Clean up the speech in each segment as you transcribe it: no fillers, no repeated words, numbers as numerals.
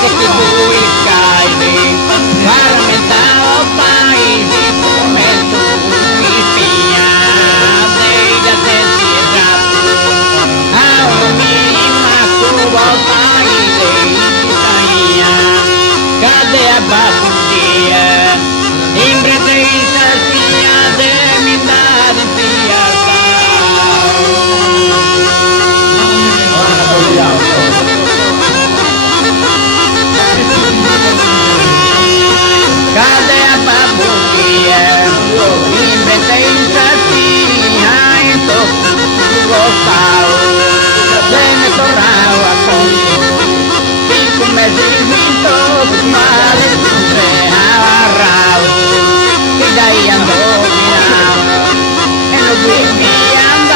Che tu riscai Cadea babudia, imbreceisa sia de mindade fiasa. Cadea babudia, imbreceisa sia into gostau, bene torrau a conto. Mesito mare se agarrao y de ahí ando mirado en los días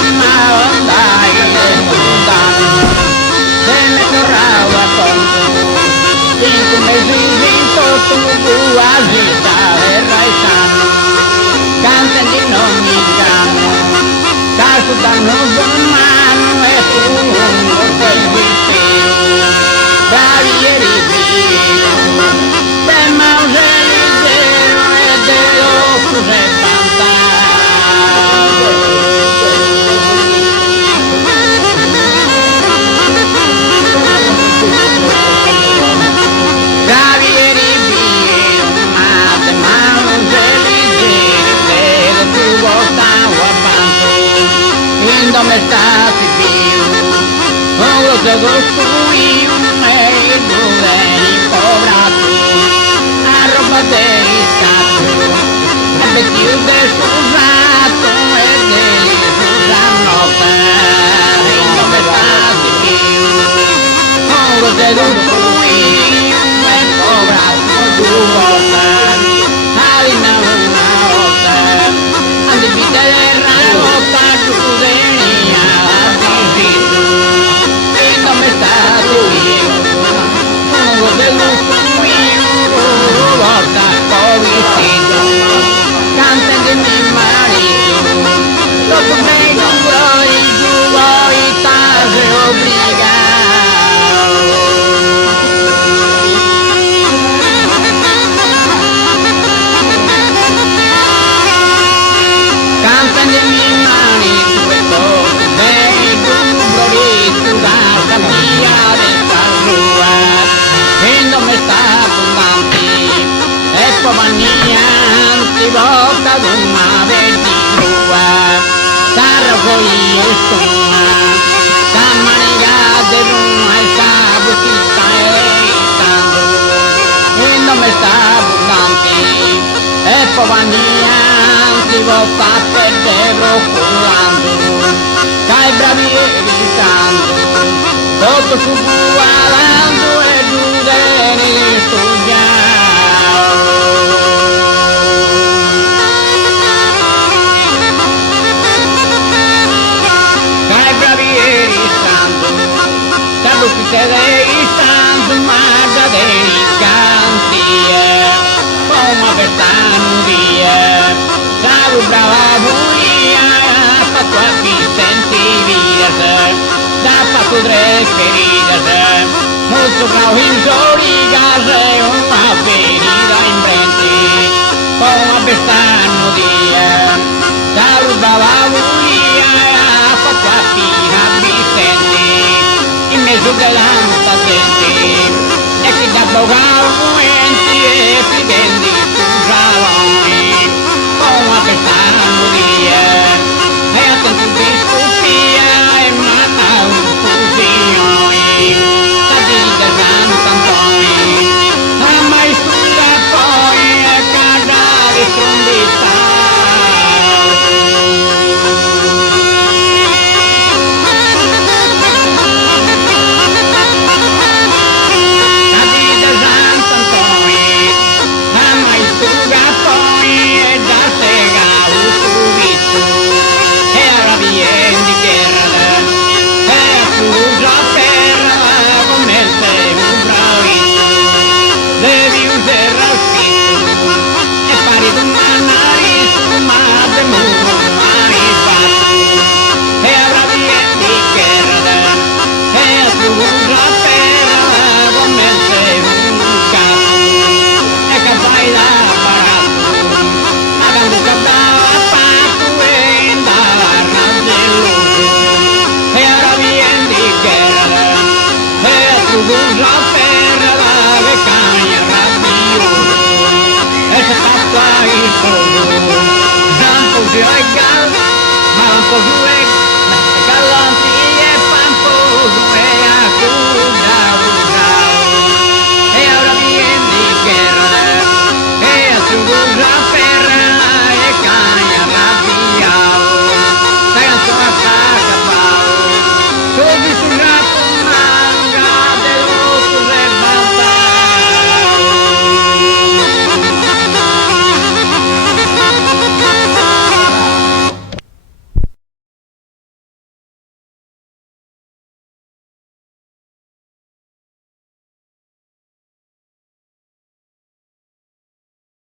andaba onda y desmontando se me corraba tonto 5 mesecitos tuvo así de raizano canten de dominicano caso tan humano es un Cavieri vino, per Mauselizzero e dello se Cavieri vino, ma de Mauselizzero e tuvo stavo a panto, in dove stati più, non lo so costruire. Il governo cobrato a roba dei Stato e per chiude scusato e degli scusano per il nome stati più non lo vedo qui e cobrato 2 volte all'ina una volta a dividere la rotta giudenia visito il nome stati più volta povestito canten de mi marido dopo me giuro y tarde obligado canten de mi marido dopo me giuro y la mia de salud no me está abundante es pomania antivota de una vecchia cargo y estona la manera de una esa busita no me está abundante es pomania antivota perderlo curando cae bravierizando todo su guardando Cai bravieri santo, sabu que te dei santo, maga dei cantie, como a vestan un dia, sabu brava buia, pa tua Vicente vidas, da pa pudre queridas, molto bravo in zorigas e una ferida in brenti, come a bestano dia, sabu brava buia, pa tua figlia Vicente, in mezzo dell'anta gente, e che da bogavo muenti e frigendi scusavoni, come a bestano dia, e a tanto di stupia e mata un fusione. A mais suda poi e cadare profondità Cadide Sant'Antonio a mai suda poi e da sega subito e alla via di guerra e a fusa terra come se un bravito devi usare al fitto e pari una nariz fumate muro marifato e alla via di guerra e a fusa terra come se un capo e che fai da apparato ma quando cadava fatto e andava a razzelluto e alla via di guerra e a fusa terra che cagna legal, mas um pouco